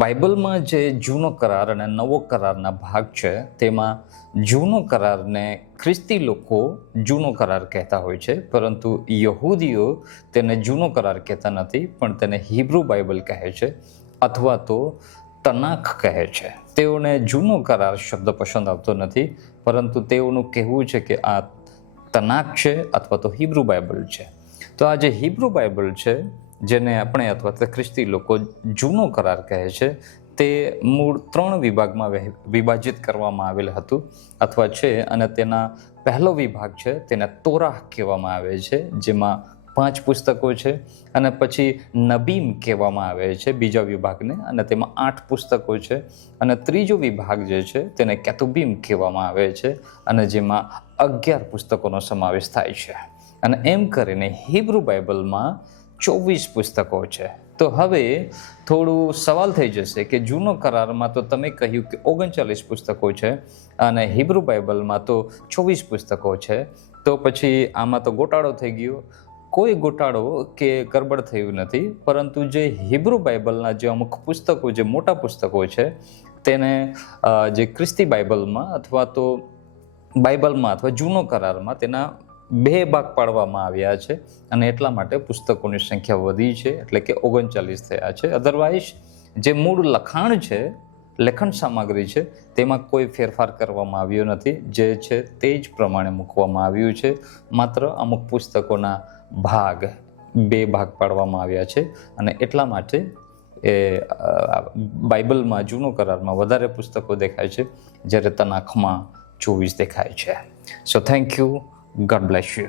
બાઇબલમાં જે જૂનો કરાર અને નવો કરારના ભાગ છે તેમાં જૂનો કરારને ખ્રિસ્તી લોકો જૂનો કરાર કહેતા હોય છે, પરંતુ યહૂદીઓ તેને જૂનો કરાર કહેતા નથી, પણ તેને હિબ્રુ બાઇબલ કહે છે અથવા તો તનાખ કહે છે. તેઓને જૂનો કરાર શબ્દ પસંદ આવતો નથી, પરંતુ તેઓનું કહેવું છે કે આ તનાખ છે અથવા તો હિબ્રુ બાઇબલ છે. તો આ જે હિબ્રુ બાઇબલ છે, જેને આપણે અથવા તો ખ્રિસ્તી લોકો જૂનો કરાર કહે છે, તે મૂળ 3 વિભાગમાં વિભાજિત કરવામાં આવેલ હતું અથવા છે, અને તેના પહેલો વિભાગ છે તેને તોરાહ કહેવામાં આવે છે, જેમાં 5 પુસ્તકો છે, અને પછી નબીમ કહેવામાં આવે છે બીજા વિભાગને, અને તેમાં 8 પુસ્તકો છે, અને ત્રીજો વિભાગ જે છે તેને કેતુબીમ કહેવામાં આવે છે, અને જેમાં 11 પુસ્તકોનો સમાવેશ થાય છે. અને એમ કરીને હિબ્રુ બાઇબલમાં 24 પુસ્તકો છે. તો હવે થોડું સવાલ થઈ જશે કે જૂનો કરારમાં તો તમે કહ્યું કે 39 પુસ્તકો છે અને હિબ્રુ બાઇબલમાં તો 24 પુસ્તકો છે, તો પછી આમાં તો ગોટાળો થઈ ગયો. કોઈ ગોટાળો કે ગરબડ થયું નથી, પરંતુ જે હિબ્રુ બાઇબલના જે અમુક પુસ્તકો, જે મોટા પુસ્તકો છે, તેને જે ખ્રિસ્તી બાઇબલમાં અથવા તો બાઇબલમાં અથવા જૂનો કરારમાં તેના 2 ભાગ પાડવામાં આવ્યા છે, અને એટલા માટે પુસ્તકોની સંખ્યા વધી છે, એટલે કે 39 થયા છે. અધરવાઇઝ જે મૂળ લખાણ છે, લેખન સામગ્રી છે, તેમાં કોઈ ફેરફાર કરવામાં આવ્યો નથી. જે છે તે જ પ્રમાણે મૂકવામાં આવ્યું છે. માત્ર અમુક પુસ્તકોના ભાગ 2 ભાગ પાડવામાં આવ્યા છે, અને એટલા માટે બાઇબલમાં જૂનો કરારમાં વધારે પુસ્તકો દેખાય છે, જ્યારે તનાખમાં 24 દેખાય છે. So thank you. God bless you.